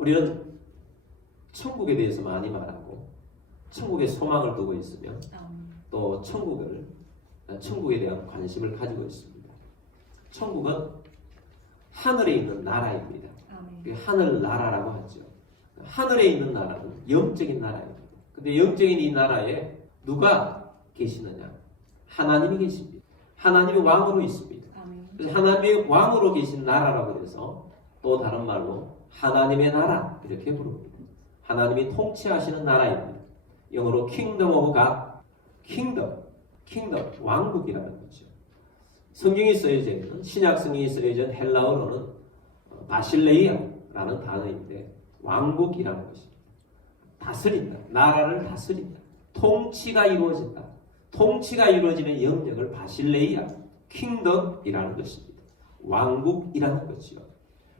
우리는 천국에 대해서 많이 말하고 천국에 소망을 두고 있으며 또 천국에 대한 관심을 가지고 있습니다. 천국은 하늘에 있는 나라입니다. 하늘 나라라고 하죠. 하늘에 있는 나라는 영적인 나라입니다. 근데 영적인 이 나라에 누가 계시느냐? 하나님이 계십니다. 하나님이 왕으로 있습니다. 그래서 하나님이 왕으로 계신 나라라고 해서 또 다른 말로 하나님의 나라 이렇게 부릅니다. 하나님이 통치하시는 나라입니다. 영어로 Kingdom of God, Kingdom, 왕국이라는 거죠. 성경이 쓰여져 있는 신약 성경이 쓰여져 있는 헬라어로는 바실레이아라는 단어인데 왕국이라는 것입니다. 다스린다, 나라를 다스린다, 통치가 이루어진다. 통치가 이루어지는 영역을 바실레이아, 킹덤이라는 것입니다. 왕국이라는 것이요.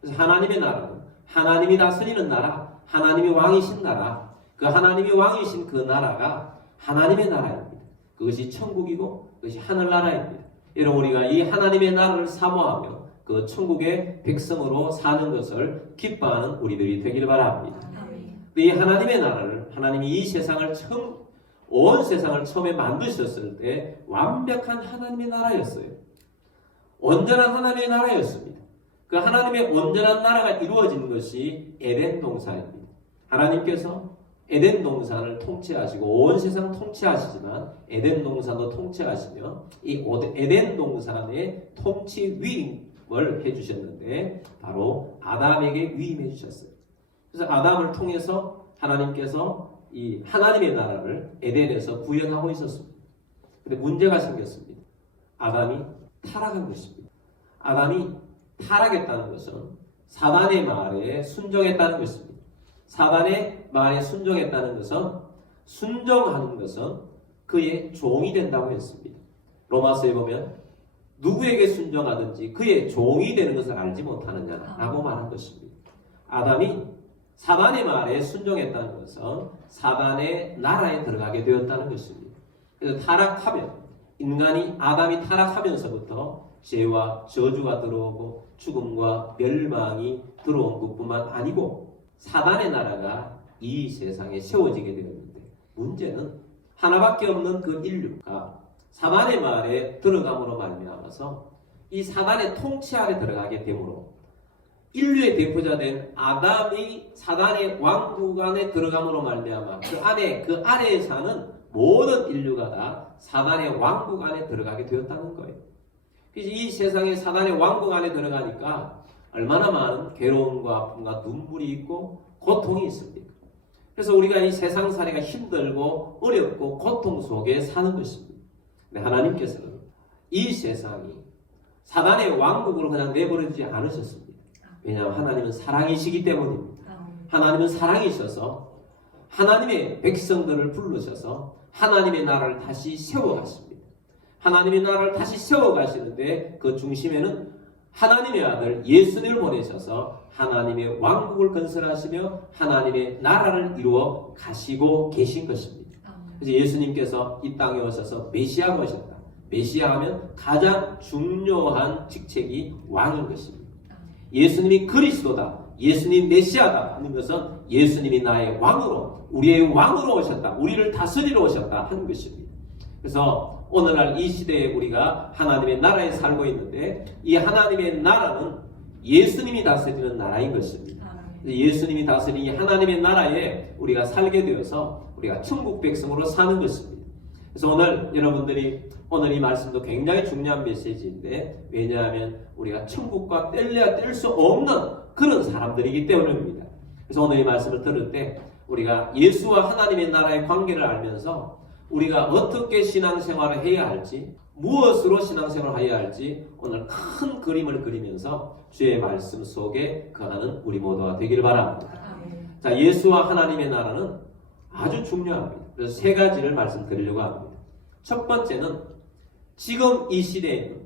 그래서 하나님의 나라는 하나님이 다스리는 나라, 하나님이 왕이신 나라, 그 하나님이 왕이신 그 나라가 하나님의 나라입니다. 그것이 천국이고 그것이 하늘나라입니다. 여러분 우리가 이 하나님의 나라를 사모하며 그 천국의 백성으로 사는 것을 기뻐하는 우리들이 되길 바랍니다. 이 하나님의 나라를 하나님이 이 세상을 온 세상을 처음에 만드셨을 때 완벽한 하나님의 나라였어요. 온전한 하나님의 나라였습니다. 그 하나님의 온전한 나라가 이루어진 것이 에덴 동산입니다. 하나님께서 에덴 동산을 통치하시고 온 세상 통치하시지만 에덴 동산도 통치하시며 이 에덴 동산의 통치 위임을 해주셨는데 바로 아담에게 위임해 주셨어요. 그래서 아담을 통해서 하나님께서 이 하나님의 나라를 에덴에서 구현하고 있었습니다. 그런데 문제가 생겼습니다. 아담이 타락한 것입니다. 아담이 타락했다는 것은 사단의 말에 순종했다는 것입니다. 사단의 말에 순종했다는 것은 순종하는 것은 그의 종이 된다고 했습니다. 로마서에 보면 누구에게 순종하든지 그의 종이 되는 것을 알지 못하느냐라고 말한 것입니다. 아담이 사단의 말에 순종했다는 것은 사단의 나라에 들어가게 되었다는 것입니다. 그래서 타락하면 인간이 아담이 타락하면서부터 죄와 저주가 들어오고 죽음과 멸망이 들어온 것뿐만 아니고 사단의 나라가 이 세상에 세워지게 되었는데 문제는 하나밖에 없는 그 인류가 사단의 말에 들어감으로 말미암아서 이 사단의 통치 아래 들어가게 되므로 인류의 대표자 된 아담이 사단의 왕국 안에 들어감으로 말미암아 그 아래에 사는 모든 인류가 다 사단의 왕국 안에 들어가게 되었다는 거예요. 그래서 이 세상에 사단의 왕국 안에 들어가니까 얼마나 많은 괴로움과 아픔과 눈물이 있고 고통이 있습니까? 그래서 우리가 이 세상살이가 힘들고 어렵고 고통 속에 사는 것입니다. 근데 하나님께서는 이 세상이 사단의 왕국으로 그냥 내버려지지 않으셨습니다. 왜냐하면 하나님은 사랑이시기 때문입니다. 하나님은 사랑이셔서 하나님의 백성들을 부르셔서 하나님의 나라를 다시 세워가십니다. 하나님의 나라를 다시 세워가시는데 그 중심에는 하나님의 아들 예수님을 보내셔서 하나님의 왕국을 건설하시며 하나님의 나라를 이루어 가시고 계신 것입니다. 그래서 예수님께서 이 땅에 오셔서 메시아가 오셨다. 메시아 하면 가장 중요한 직책이 왕인 것입니다. 예수님이 그리스도다, 예수님 메시아다 하는 것은 예수님이 나의 왕으로, 우리의 왕으로 오셨다, 우리를 다스리러 오셨다 하는 것입니다. 그래서 오늘날 이 시대에 우리가 하나님의 나라에 살고 있는데 이 하나님의 나라는 예수님이 다스리는 나라인 것입니다. 예수님이 다스리는 하나님의 나라에 우리가 살게 되어서 우리가 천국 백성으로 사는 것입니다. 그래서 오늘 여러분들이 오늘 이 말씀도 굉장히 중요한 메시지인데 왜냐하면 우리가 천국과 뗄래야 뗄 수 없는 그런 사람들이기 때문입니다. 그래서 오늘 이 말씀을 들을 때 우리가 예수와 하나님의 나라의 관계를 알면서 우리가 어떻게 신앙생활을 해야 할지 무엇으로 신앙생활을 해야 할지 오늘 큰 그림을 그리면서 주의 말씀 속에 거하는 우리 모두가 되기를 바랍니다. 자, 예수와 하나님의 나라는 아주 중요합니다. 그래서 세 가지를 말씀드리려고 합니다. 첫 번째는 지금 이 시대에는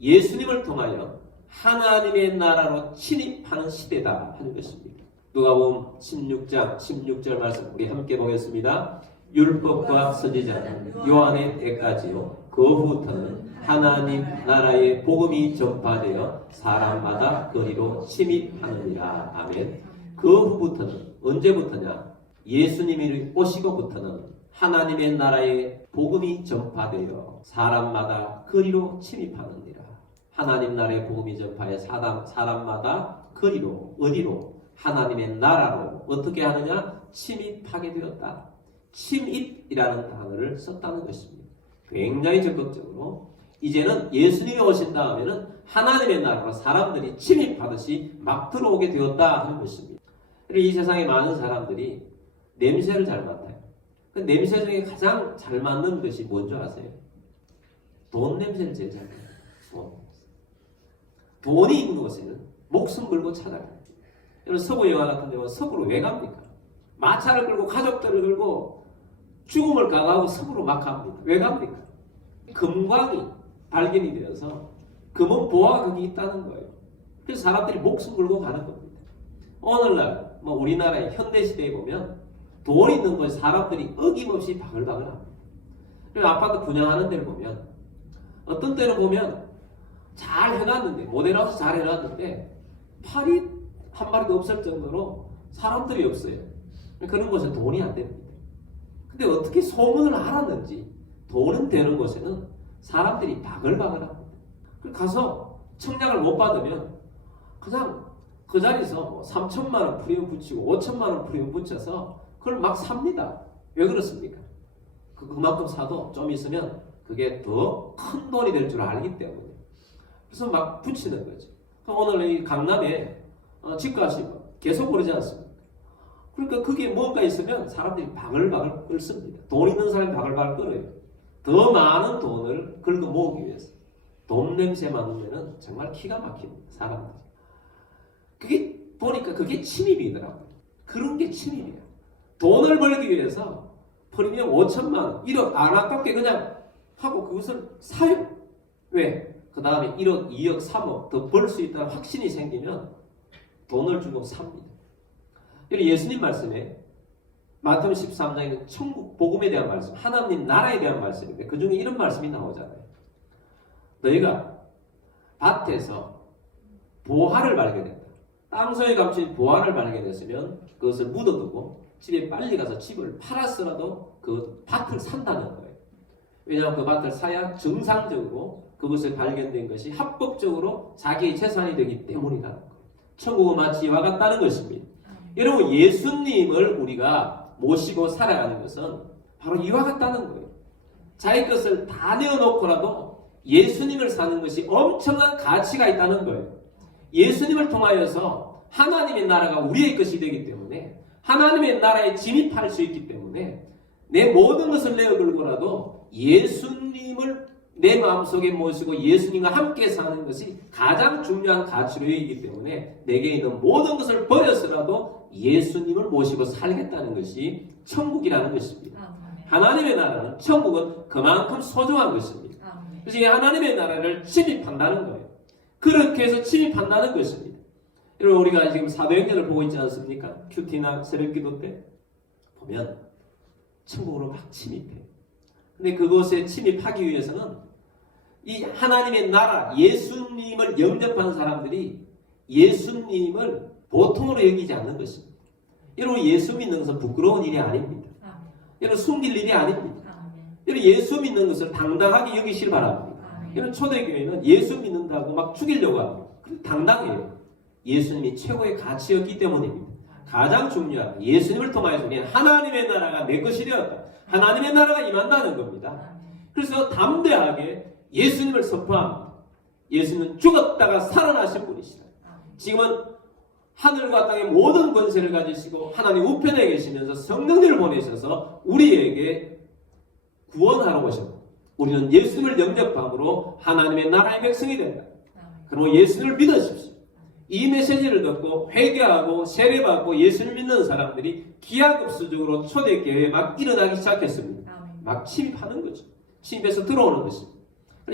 예수님을 통하여 하나님의 나라로 진입하는 시대다 하는 것입니다. 누가복음 16장 16절 말씀 우리 함께 보겠습니다. 율법과 선지자는 요한의 때까지요 그 후부터는 하나님 나라의 복음이 전파되어 사람마다 거리로 침입하느니라. 아멘. 그 후부터는 언제부터냐? 예수님이 오시고부터는 하나님의 나라의 복음이 전파되어 사람마다 거리로 침입하느니라. 하나님 나라의 복음이 전파해 사람마다 거리로, 어디로? 하나님의 나라로 어떻게 하느냐? 침입하게 되었다. 침입이라는 단어를 썼다는 것입니다. 굉장히 적극적으로 이제는 예수님이 오신 다음에는 하나님의 나라로 사람들이 침입하듯이 막 들어오게 되었다 하는 것입니다. 이 세상에 많은 사람들이 냄새를 잘 맡아요. 그 냄새 중에 가장 잘 맡는 것이 뭔지 아세요? 돈 냄새를 제일 잘 맡아요. 돈이 있는 곳에는 목숨 걸고 찾아가요. 여러분 서부 영화 같은 데는 서부로 왜 갑니까? 마차를 끌고 가족들을 끌고 죽음을 각오하고 서부로 막 갑니다. 왜 갑니까? 금광이 발견이 되어서 금은 보화극이 있다는 거예요. 그래서 사람들이 목숨 걸고 가는 겁니다. 오늘날 우리나라의 현대시대에 보면 돈이 있는 곳에 사람들이 어김없이 바글바글 합니다. 그리고 아파트 분양하는 데를 보면 어떤 때는 보면 잘 해놨는데 모델하우스 잘 해놨는데 팔이 한 마리도 없을 정도로 사람들이 없어요. 그런 곳에 돈이 안 됩니다. 근데 어떻게 소문을 알았는지 돈은 되는 곳에는 사람들이 바글바글합니다. 가서 청약을 못 받으면 그냥 그 자리에서 3천만 원 프리미엄 붙이고 5천만 원 프리미엄 붙여서 그걸 막 삽니다. 왜 그렇습니까? 그만큼 사도 좀 있으면 그게 더 큰 돈이 될 줄 알기 때문에. 그래서 막 붙이는 거죠. 오늘 이 강남에 집값이 계속 오르지 않습니까? 그러니까 그게 뭔가 있으면 사람들이 바글바글 끓습니다. 돈 있는 사람이 바글바글 끓어요. 더 많은 돈을 긁어 모으기 위해서. 돈 냄새 맡으면 정말 기가 막힙니다. 사람들이. 그게 보니까 그게 침입이더라고요. 그런 게 침입이에요. 돈을 벌기 위해서 프리미엄 5천만 원, 1억 안 아깝게 그냥 하고 그것을 사요. 왜? 그 다음에 1억, 2억, 3억 더 벌 수 있다는 확신이 생기면 돈을 주고 삽니다. 예수님 말씀에 마태복음 13장에는 천국 복음에 대한 말씀, 하나님 나라에 대한 말씀인데 그 중에 이런 말씀이 나오잖아요. 너희가 밭에서 보화를 발견했다. 땅속에 감춘 보화를 발견했으면 그것을 묻어두고 집에 빨리 가서 집을 팔았으라도 그 밭을 산다는 거예요. 왜냐하면 그 밭을 사야 정상적으로 그것을 발견된 것이 합법적으로 자기의 재산이 되기 때문이라는 거예요. 천국은 마치 이와 같다는 것입니다. 여러분 예수님을 우리가 모시고 살아가는 것은 바로 이와 같다는 거예요. 자기 것을 다 내어놓고라도 예수님을 사는 것이 엄청난 가치가 있다는 거예요. 예수님을 통하여서 하나님의 나라가 우리의 것이 되기 때문에 하나님의 나라에 진입할 수 있기 때문에 내 모든 것을 내어 걸고라도 예수님을 내 마음속에 모시고 예수님과 함께 사는 것이 가장 중요한 가치로 여기기 때문에 내게 있는 모든 것을 버려서라도 예수님을 모시고 살겠다는 것이 천국이라는 것입니다. 하나님의 나라는 천국은 그만큼 소중한 것입니다. 그래서 이 하나님의 나라를 침입한다는 거예요. 그렇게 해서 침입한다는 것입니다. 여러분 우리가 지금 사도행전을 보고 있지 않습니까? 큐티나 새벽기도 때 보면 천국으로 막 침입해요. 근데 그곳에 침입하기 위해서는 이 하나님의 나라, 예수님을 영접한 사람들이 예수님을 보통으로 여기지 않는 것입니다. 여러분 예수 믿는 것은 부끄러운 일이 아닙니다. 여러분 숨길 일이 아닙니다. 여러분 예수 믿는 것을 당당하게 여기시길 바랍니다. 여러분 초대교회는 예수 믿는다고 막 죽이려고 합니다. 근데 당당해요. 예수님이 최고의 가치였기 때문입니다. 가장 중요한 예수님을 통하여서 하나님의 나라가 내 것이 되었다. 하나님의 나라가 임한다는 겁니다. 그래서 담대하게 예수님을 선포합니다. 예수님은 죽었다가 살아나신 분이시다. 지금은 하늘과 땅의 모든 권세를 가지시고 하나님 우편에 계시면서 성령님을 보내셔서 우리에게 구원하러 오셨다. 우리는 예수님을 영접함으로 하나님의 나라의 백성이 된다. 그리고 예수님을 믿으십시오. 이 메시지를 듣고 회개하고 세례받고 예수를 믿는 사람들이 기하급수적으로 초대교회에 막 일어나기 시작했습니다. 막 침입하는 거죠. 침입해서 들어오는 것입니다.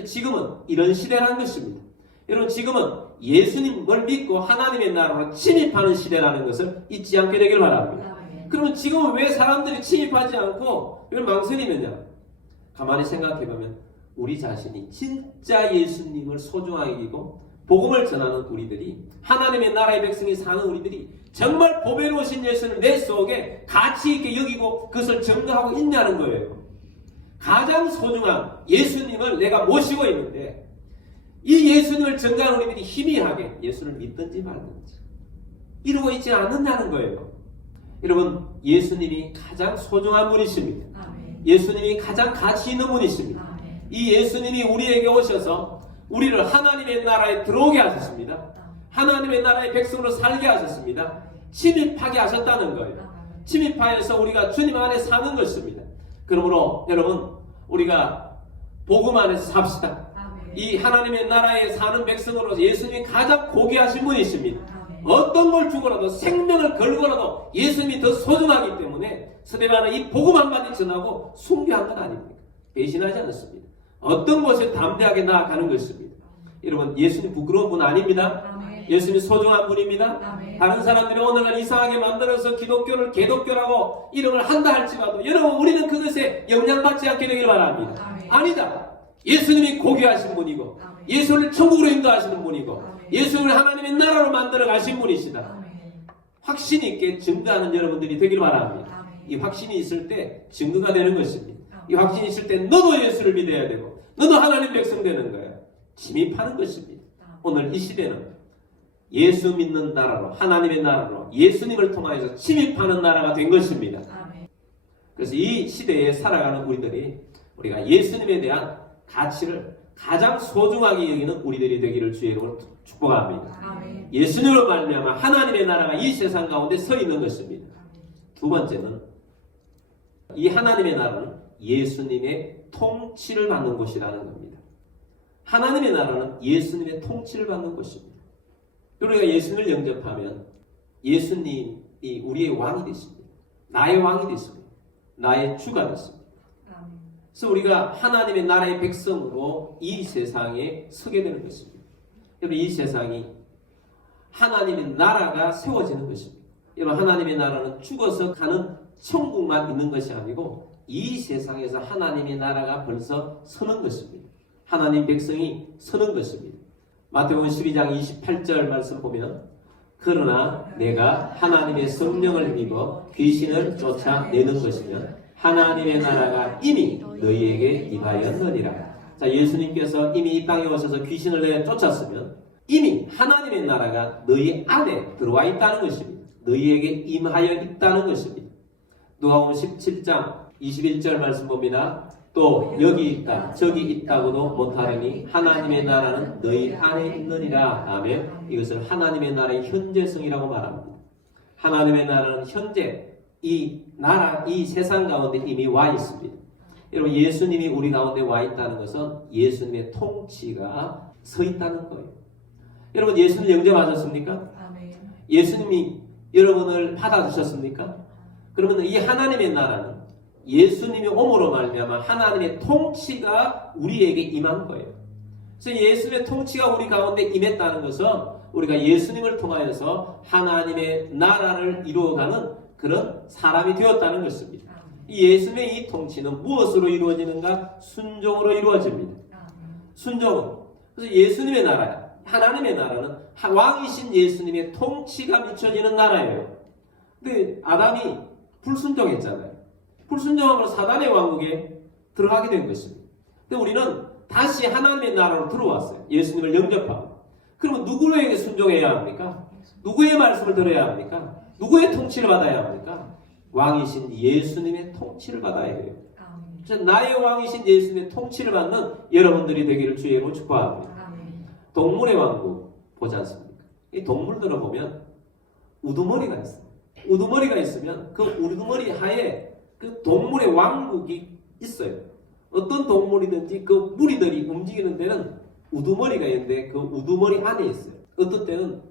지금은 이런 시대라는 것입니다. 여러분 지금은 예수님을 믿고 하나님의 나라로 침입하는 시대라는 것을 잊지 않게 되길 바랍니다. 그러면 지금은 왜 사람들이 침입하지 않고 왜 망설이느냐? 가만히 생각해보면 우리 자신이 진짜 예수님을 소중하게 여기고 복음을 전하는 우리들이, 하나님의 나라의 백성이 사는 우리들이 정말 보배로우신 예수를 내 속에 가치 있게 여기고 그것을 증거하고 있냐는 거예요. 가장 소중한 예수님을 내가 모시고 있는데 이 예수님을 증거하는 우리들이 희미하게 예수를 믿든지 말든지 이루고 있지 않는다는 거예요. 여러분, 예수님이 가장 소중한 분이십니다. 예수님이 가장 가치 있는 분이십니다. 이 예수님이 우리에게 오셔서 우리를 하나님의 나라에 들어오게 하셨습니다. 하나님의 나라의 백성으로 살게 하셨습니다. 침입하게 하셨다는 거예요. 침입하여서 우리가 주님 안에 사는 것입니다. 그러므로 여러분, 우리가 복음 안에서 삽시다. 이 하나님의 나라에 사는 백성으로 예수님이 가장 고귀하신 분이십니다. 어떤 걸 주고라도, 생명을 걸고라도 예수님이 더 소중하기 때문에 스데반은 이 복음 한마디 전하고 순교한 건 아닙니까? 배신하지 않았습니다. 어떤 곳에 담대하게 나아가는 것입니다. 여러분, 예수님 부끄러운 분 아닙니다. 예수님이 소중한 분입니다. 다른 사람들이 오늘날 이상하게 만들어서 기독교를 개독교라고 이름을 한다 할지라도 여러분, 우리는 그것에 영향받지 않게 되길 바랍니다. 아니다. 예수님이 고귀하신 분이고 예수를 천국으로 인도하시는 분이고 예수를 하나님의 나라로 만들어 가신 분이시다. 확신 있게 증거하는 여러분들이 되길 바랍니다. 이 확신이 있을 때 증거가 되는 것입니다. 이 확신이 있을 때 너도 예수를 믿어야 되고 너도 하나님 백성 되는 거예요. 침입하는 것입니다. 오늘 이 시대는 예수 믿는 나라로, 하나님의 나라로 예수님을 통하여서 침입하는 나라가 된 것입니다. 그래서 이 시대에 살아가는 우리들이 우리가 예수님에 대한 가치를 가장 소중하게 여기는 우리들이 되기를 주의 이름으로 축복합니다. 예수님으로 말미암아 하나님의 나라가 이 세상 가운데 서 있는 것입니다. 두 번째는 이 하나님의 나라는 예수님의 통치를 받는 곳이라는 겁니다. 하나님의 나라는 예수님의 통치를 받는 곳입니다. 우리가 예수님을 영접하면 예수님이 우리의 왕이 되십니다. 나의 왕이 되십니다. 나의 주가 되십니다. 그래서 우리가 하나님의 나라의 백성으로 이 세상에 서게 되는 것입니다. 여러분, 이 세상이 하나님의 나라가 세워지는 것입니다. 여러분, 하나님의 나라는 죽어서 가는 천국만 있는 것이 아니고 이 세상에서 하나님의 나라가 벌써 서는 것입니다. 하나님 백성이 서는 것입니다. 마태복음 12장 28절 말씀 보면 그러나 내가 하나님의 성령을 입어 귀신을 쫓아내는 것이면 하나님의 나라가 이미 너희에게 임하였느니라. 자, 예수님께서 이미 이 땅에 오셔서 귀신을 내어 쫓았으면 이미 하나님의 나라가 너희 안에 들어와 있다는 것입니다. 너희에게 임하여 있다는 것입니다. 누가복음 17장 21절 말씀 봅니다. 또 여기 있다 저기 있다고도 못하리니 하나님의 나라는 너희 안에 있느니라. 아멘. 이것을 하나님의 나라의 현재성이라고 말합니다. 하나님의 나라는 현재 이 나라, 이 세상 가운데 이미 와 있습니다. 여러분, 예수님이 우리 가운데 와 있다는 것은 예수님의 통치가 서 있다는 거예요. 여러분, 예수님 영접하셨습니까? 예수님이 여러분을 받아주셨습니까? 그러면 이 하나님의 나라는 예수님이 옴으로 말미암아 하나님의 통치가 우리에게 임한 거예요. 그래서 예수님의 통치가 우리 가운데 임했다는 것은 우리가 예수님을 통하여서 하나님의 나라를 이루어가는 그런 사람이 되었다는 것입니다. 이 예수님의 이 통치는 무엇으로 이루어지는가? 순종으로 이루어집니다. 순종은. 그래서 예수님의 나라야. 하나님의 나라는 왕이신 예수님의 통치가 미쳐지는 나라예요. 근데 아담이 불순종했잖아요. 불순종함으로 사단의 왕국에 들어가게 된 것입니다. 근데 우리는 다시 하나님의 나라로 들어왔어요. 예수님을 영접하고. 그러면 누구에게 순종해야 합니까? 누구의 말씀을 들어야 합니까? 누구의 통치를 받아야 합니까? 왕이신 예수님의 통치를 받아야 해요. 그래서 나의 왕이신 예수님의 통치를 받는 여러분들이 되기를 주의 이름으로 축복합니다. 동물의 왕국 보지 않습니까? 이 동물들을 보면 우두머리가 있어요. 우두머리가 있으면 그 우두머리 하에 그 동물의 왕국이 있어요. 어떤 동물이든지 그 무리들이 움직이는 데는 우두머리가 있는데 그 우두머리 안에 있어요. 어떤 때는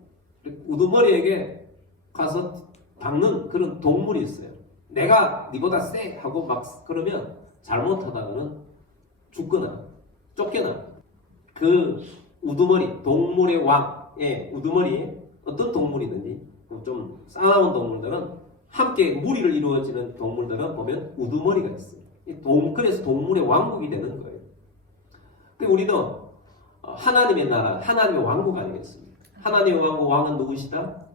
우두머리에게 가서 박는 그런 동물이 있어요. 내가 니보다 세 하고 막 그러면 잘못하다가는 죽거나 쫓겨나. 그 우두머리, 동물의 왕의 우두머리에 어떤 동물이든지 좀 싸나운 동물들은 함께 무리를 이루어지는 동물들은 보면 우두머리가 있어요. 그래서 동물의 왕국이 되는 거예요. 근데 우리도 하나님의 나라, 하나님의 왕국 아니겠습니까? 하나님의 왕국, 왕은 누구시다?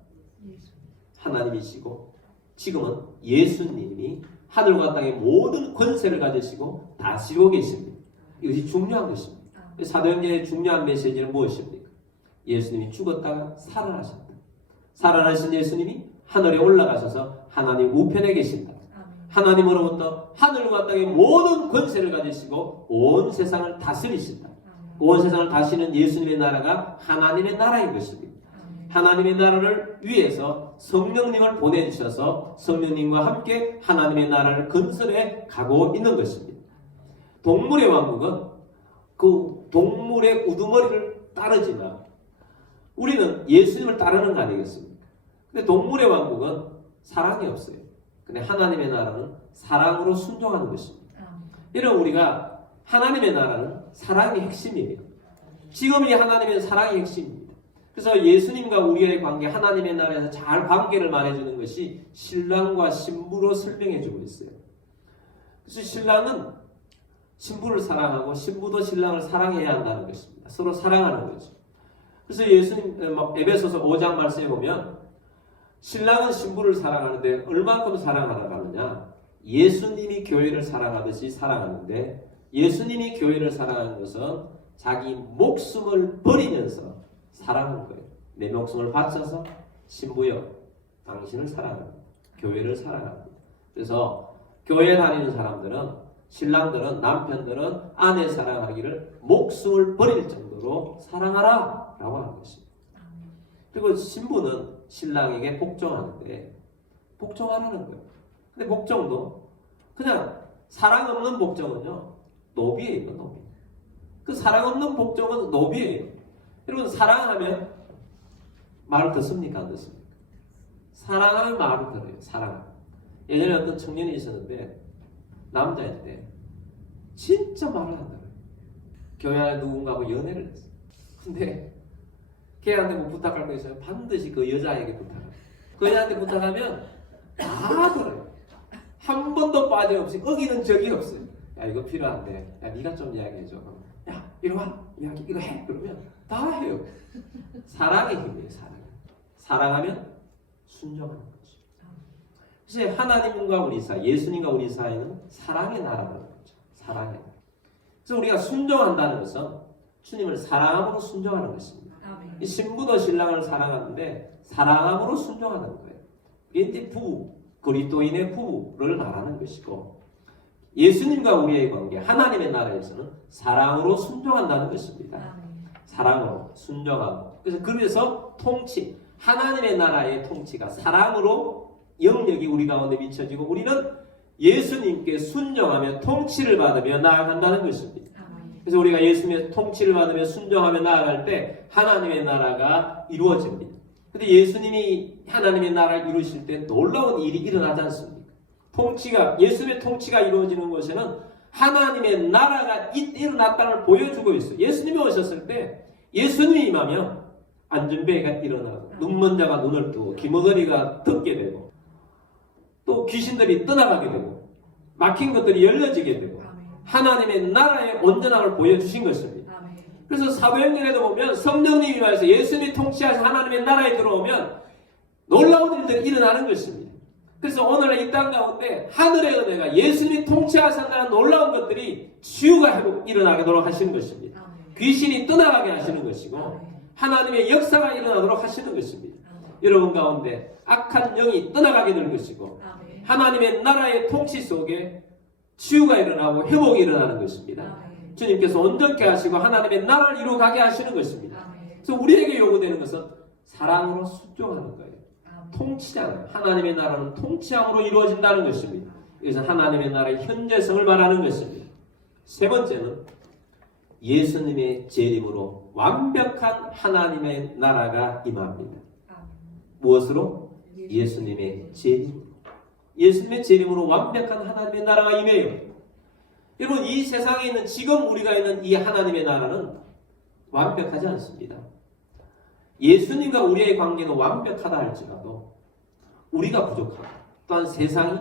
하나님이시고 지금은 예수님이 하늘과 땅의 모든 권세를 가지시고 다스리고 계십니다. 이것이 중요한 것입니다. 사도행전의 중요한 메시지는 무엇입니까? 예수님이 죽었다가 살아나셨다. 살아나신 예수님이 하늘에 올라가셔서 하나님 우편에 계신다. 하나님으로부터 하늘과 땅의 모든 권세를 가지시고 온 세상을 다스리신다. 온 세상을 다스리는 예수님의 나라가 하나님의 나라인 것입니다. 하나님의 나라를 위해서 성령님을 보내주셔서 성령님과 함께 하나님의 나라를 건설해 가고 있는 것입니다. 동물의 왕국은 그 동물의 우두머리를 따르지만 우리는 예수님을 따르는 거 아니겠습니까? 근데 동물의 왕국은 사랑이 없어요. 근데 하나님의 나라는 사랑으로 순종하는 것입니다. 이런 우리가 하나님의 나라는 사랑이 핵심이에요. 지금 이 하나님의 사랑이 핵심입니다. 그래서 예수님과 우리의 관계, 하나님의 나라에서 잘 관계를 말해주는 것이 신랑과 신부로 설명해주고 있어요. 그래서 신랑은 신부를 사랑하고 신부도 신랑을 사랑해야 한다는 것입니다. 서로 사랑하는 거죠. 그래서 예수님 에베소서 5장 말씀에 보면 신랑은 신부를 사랑하는데 얼만큼 사랑하느냐? 예수님이 교회를 사랑하듯이 사랑하는데 예수님이 교회를 사랑하는 것은 자기 목숨을 버리면서 사랑하는 거예요. 내 목숨을 바쳐서 신부여 당신을 사랑합니다. 교회를 사랑합니다. 그래서 교회 다니는 사람들은 신랑들은 남편들은 아내 사랑하기를 목숨을 버릴 정도로 사랑하라 라고 하는 것입니다. 그리고 신부는 신랑에게 복종하는데 복종하라는 거예요. 근데 복종도 그냥 사랑 없는 복종은요 노비예요. 노비. 그 사랑 없는 복종은 노비예요. 여러분 사랑하면 말을 듣습니까? 안 듣습니까? 사랑하면 말을 들어요. 사랑. 예전에 어떤 청년이 있었는데 남자인데 진짜 말을 안 들어요. 교회 안에 누군가하고 연애를 했어요. 근데 걔한테 뭐 부탁할 거 있어요? 반드시 그 여자에게 부탁해요. 그 여자한테 부탁하면 다 들어요. 한 번도 빠짐없이 어기는 적이 없어요. 야 이거 필요한데 야 네가 좀 이야기해줘. 야 이리 와 이야기 이거 해. 그러면 다 해요. 사랑의 힘이에요. 사랑하면 순종하는 거죠. 그래서 하나님과 우리 사이, 예수님과 우리 사이는 사랑의 나라라는 거죠. 사랑의 나라. 그래서 우리가 순종한다는 것은 주님을 사랑함으로 순종하는 것입니다. 이 신부도 신랑을 사랑하는데 사랑함으로 순종하는 거예요. 이게 이제 부부, 그리스도인의 부부를 말하는 것이고 예수님과 우리의 관계, 하나님의 나라에서는 사랑으로 순종한다는 것입니다. 사랑으로 순종하고 그래서 통치, 하나님의 나라의 통치가 사랑으로 영역이 우리 가운데 미쳐지고 우리는 예수님께 순종하며 통치를 받으며 나아간다는 것입니다. 그래서 우리가 예수님의 통치를 받으며 순종하며 나아갈 때 하나님의 나라가 이루어집니다. 근데 예수님이 하나님의 나라를 이루실 때 놀라운 일이 일어나지 않습니까? 예수님의 통치가 이루어지는 곳에는 하나님의 나라가 일어났다는 걸 보여주고 있어요. 예수님이 오셨을 때 예수님이 임하면 안전뱅이가 일어나고 눈먼 자가 눈을 뜨고 귀머거리가 듣게 되고 또 귀신들이 떠나가게 되고 막힌 것들이 열려지게 되고 하나님의 나라의 온전함을 보여주신 것입니다. 그래서 사도행전에도 보면 성령님이 임하여서 예수님이 통치하신 하나님의 나라에 들어오면 놀라운 일들이 일어나는 것입니다. 그래서 오늘 이 땅 가운데 하늘의 은혜가 예수님이 통치하신다는 놀라운 것들이 치유가 일어나도록 하시는 것입니다. 귀신이 떠나가게 하시는 것이고 하나님의 역사가 일어나도록 하시는 것입니다. 여러분 가운데 악한 영이 떠나가게 될 것이고 하나님의 나라의 통치 속에 치유가 일어나고 회복이 일어나는 것입니다. 주님께서 온전케 하시고 하나님의 나라를 이루어가게 하시는 것입니다. 그래서 우리에게 요구되는 것은 사랑으로 순종하는 거예요. 통치잖아요. 하나님의 나라는 통치함으로 이루어진다는 것입니다. 그래서 하나님의 나라의 현재성을 말하는 것입니다. 세 번째는 예수님의 재림으로 완벽한 하나님의 나라가 임합니다. 무엇으로? 예수님의 재림으로. 예수님의 재림으로 완벽한 하나님의 나라가 임해요. 여러분 이 세상에 있는 지금 우리가 있는 이 하나님의 나라는 완벽하지 않습니다. 예수님과 우리의 관계는 완벽하다 할지라도 우리가 부족하고 또한 세상이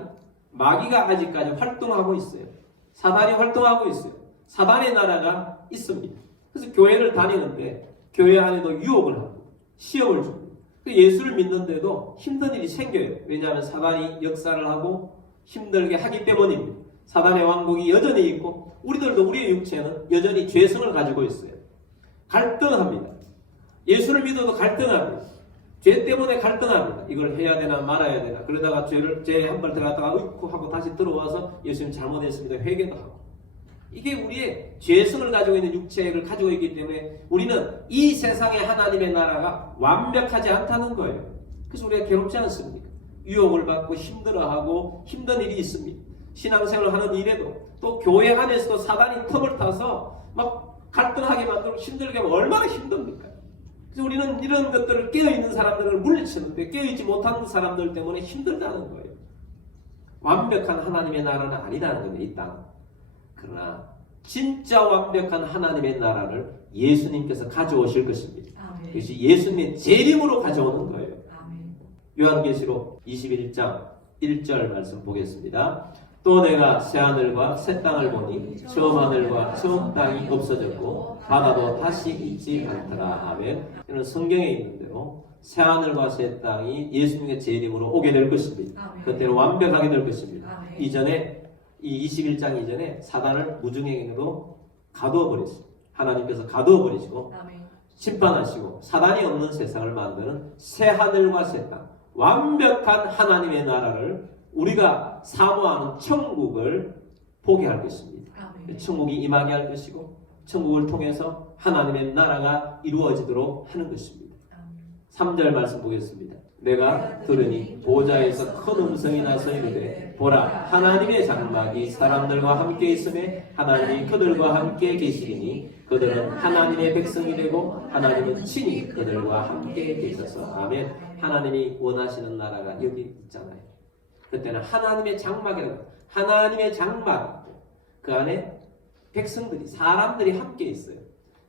마귀가 아직까지 활동하고 있어요. 사단이 활동하고 있어요. 사단의 나라가 있습니다. 그래서 교회를 다니는데 교회 안에도 유혹을 하고 시험을 주고 예수를 믿는데도 힘든 일이 생겨요. 왜냐하면 사단이 역사를 하고 힘들게 하기 때문입니다. 사단의 왕국이 여전히 있고 우리들도 우리의 육체는 여전히 죄성을 가지고 있어요. 갈등합니다. 예수를 믿어도 갈등합니다. 죄 때문에 갈등합니다. 이걸 해야 되나 말아야 되나. 그러다가 죄에 한 번 들어갔다가 으이쿠 하고 다시 들어와서 예수님 잘못했습니다. 회개도 하고. 이게 우리의 죄성을 가지고 있는 육체를 가지고 있기 때문에 우리는 이 세상의 하나님의 나라가 완벽하지 않다는 거예요. 그래서 우리가 괴롭지 않습니까? 유혹을 받고 힘들어하고 힘든 일이 있습니다. 신앙생활을 하는 일에도 또 교회 안에서도 사단이 틈을 타서 막 갈등하게 만들고 힘들게 하면 얼마나 힘듭니까? 그래서 우리는 이런 것들을 깨어있는 사람들을 물리치는데 깨어있지 못하는 사람들 때문에 힘들다는 거예요. 완벽한 하나님의 나라는 아니라는 거예요. 이 땅. 그러나 진짜 완벽한 하나님의 나라를 예수님께서 가져오실 것입니다. 그것이 예수님의 재림으로 가져오는 거예요. 요한계시록 21장 1절 말씀 보겠습니다. 또 내가 새하늘과 새 땅을 보니 처음 하늘과 처음 땅이 없어졌고 바다도 다시 있지 않더라. 아멘. 이는 성경에 있는 대로 새하늘과 새 땅이 예수님의 재림으로 오게 될 것입니다. 그때는 완벽하게 될 것입니다. 이전에 이 21장 이전에 사단을 무중행으로 가두어 버렸어요. 하나님께서 가두어 버리시고 심판하시고 사단이 없는 세상을 만드는 새하늘과 새 땅, 완벽한 하나님의 나라를 우리가 사모하는 천국을 보게 할 것입니다. 천국이 임하게 할 것이고 천국을 통해서 하나님의 나라가 이루어지도록 하는 것입니다. 3절 말씀 보겠습니다. 내가 들으니 보좌에서 큰 음성이 나서 이르되 보라 하나님의 장막이 사람들과 함께 있음에 하나님이 그들과 함께 계시리니 그들은 하나님의 백성이 되고 하나님은 친히 그들과 함께 계셔서 아멘. 하나님이 원하시는 나라가 여기 있잖아요. 그때는 하나님의 장막이라고 하나님의 장막 그 안에 백성들이 사람들이 함께 있어요.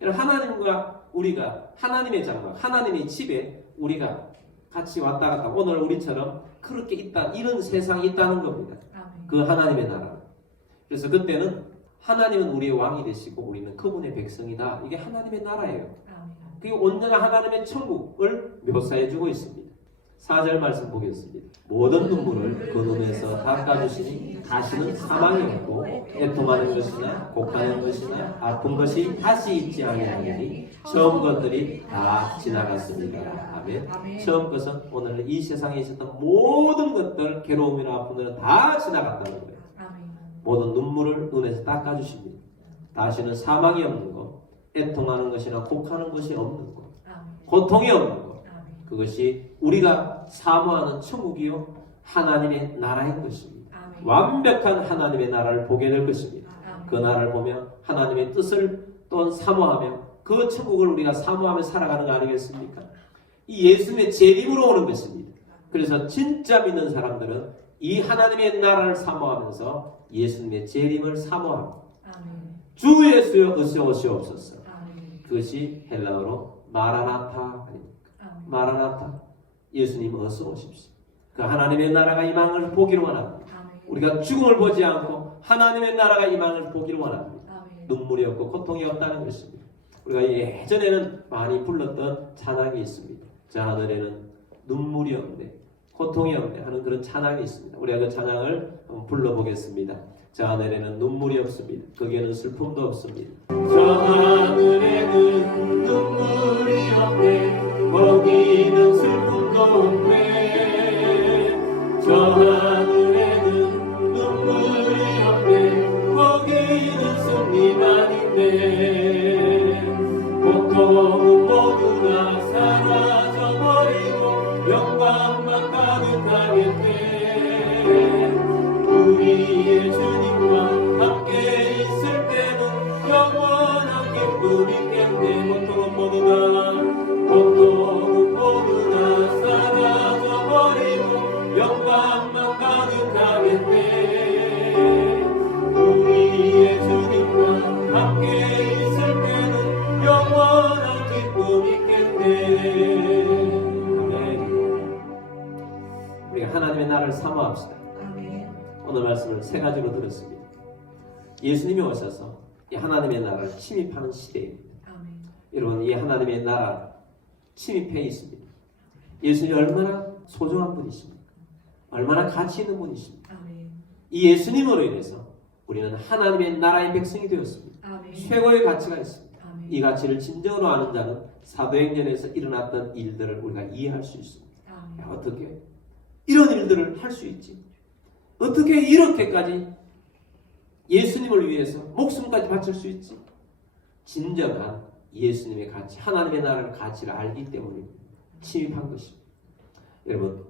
하나님과 우리가 하나님의 장막 하나님의 집에 우리가 같이 왔다 갔다 오늘 우리처럼 그렇게 있다 이런 세상이 있다는 겁니다. 그 하나님의 나라. 그래서 그때는 하나님은 우리의 왕이 되시고 우리는 그분의 백성이다. 이게 하나님의 나라예요. 그게 온전한 하나님의 천국을 묘사해주고 있습니다. 4절 말씀 보겠습니다. 모든 눈물을 그 눈에서 닦아주시니 다시는 사망이 없고 애통하는 것이나 곡하는 것이나 아픈 것이 다시 있지 아니하리니 처음 것들이 다 지나갔습니다. 아멘. 처음 것은 오늘 이 세상에 있었던 모든 것들 괴로움이나 아픔들은 다 지나갔다는 거예요. 모든 눈물을 눈에서 닦아주십니다. 다시는 사망이 없는 것, 애통하는 것이나 곡하는 것이 없는 것, 고통이 없는 것, 그것이 우리가 사모하는 천국이요 하나님의 나라인 것입니다. 완벽한 하나님의 나라를 보게 될 것입니다. 그 나라를 보면 하나님의 뜻을 또 사모하며 그 천국을 우리가 사모하며 살아가는 거 아니겠습니까? 이 예수님의 재림으로 오는 것입니다. 그래서 진짜 믿는 사람들은 이 하나님의 나라를 사모하면서 예수님의 재림을 사모합니다. 주 예수여 어서 오시옵소서. 그것이 헬라어로 마라나타 아닙니까? 마라나타. 예수님 어서 오십시오. 그 하나님의 나라가 임함을 보기를 원합니다. 우리가 죽음을 보지 않고 하나님의 나라가 임함을 보기를 원합니다. 눈물이 없고 고통이 없다는 것입니다. 우리가 예전에는 많이 불렀던 찬양이 있습니다. 저 하늘에는 눈물이 없네 고통이 없네 하는 그런 찬양이 있습니다. 우리가 그 찬양을 한번 불러보겠습니다. 저 하늘에는 눈물이 없습니다. 거기에는 슬픔도 없습니다. 저 하늘에는 눈물이 없네 거기는 슬픔도 없네. 저 하늘에는 눈물이 없네 거기는 승리만 있네. 고통은 모두 다 사라져버리고 영광만 가득하겠네. 우리의 주님과 함께 있을 때는 영원한 기쁨 있겠네. 고통은 모두 다 사라져버리고 영광만 가득하겠네. 우리의 주님과 함께 있을 때는 영원한 기쁨 있겠네. 아멘. 우리가 하나님의 나라를 사모합시다. 오늘 말씀을 세 가지로 들었습니다. 예수님이 오셔서 이 하나님의 나라를 침입하는 시대입니다. 여러분, 이 하나님의 나라 침입해 있습니다. 예수님이 얼마나 소중한 분이십니까? 얼마나 가치 있는 분이십니까? 아멘. 이 예수님으로 인해서 우리는 하나님의 나라의 백성이 되었습니다. 아멘. 최고의 가치가 있습니다. 아멘. 이 가치를 진정으로 아는 자는 사도행전에서 일어났던 일들을 우리가 이해할 수 있습니다. 아멘. 야, 어떻게 이런 일들을 할 수 있지? 어떻게 이렇게까지 예수님을 위해서 목숨까지 바칠 수 있지? 진정한 예수님의 가치, 하나님의 나라의 가치를 알기 때문에 침입한 것입니다. 여러분,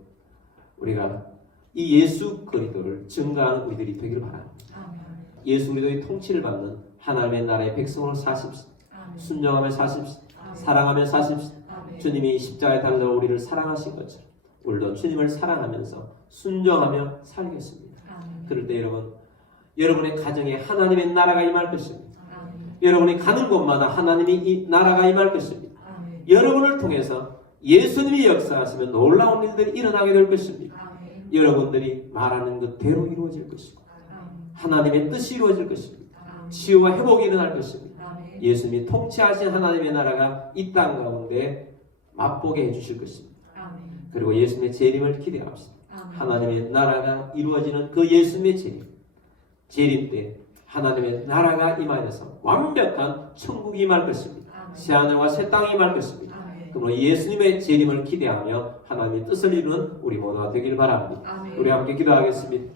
우리가 이 예수 그리스도를 증거하는 우리들이 되기를 바랍니다. 아멘. 예수 그리스도의 통치를 받는 하나님의 나라의 백성으로 사십시오. 아멘. 순종하며 사십시오. 아멘. 사랑하며 사십시오. 아멘. 주님이 십자가에 달려 우리를 사랑하신 것처럼 우리도 주님을 사랑하면서 순종하며 살겠습니다. 아멘. 그럴 때 여러분의 가정에 하나님의 나라가 임할 것입니다. 아멘. 여러분이 가는 곳마다 하나님이 이 나라가 임할 것입니다. 아멘. 여러분을 통해서 예수님이 역사하시면 놀라운 일들이 일어나게 될 것입니다. 아멘. 여러분들이 말하는 것대로 이루어질 것이고 아멘. 하나님의 뜻이 이루어질 것입니다. 아멘. 치유와 회복이 일어날 것입니다. 아멘. 예수님이 통치하신 하나님의 나라가 이 땅 가운데 맛보게 해주실 것입니다. 아멘. 그리고 예수님의 재림을 기대합시다. 아멘. 하나님의 나라가 이루어지는 그 예수님의 재림 때 하나님의 나라가 임하여서 완벽한 천국이 임할 것입니다. 아멘. 새하늘과 새 땅이 임할 것입니다. 아멘. 그러므로 예수님의 재림을 기대하며 하나님의 뜻을 이루는 우리 모두가 되길 바랍니다. 아멘. 우리 함께 기도하겠습니다.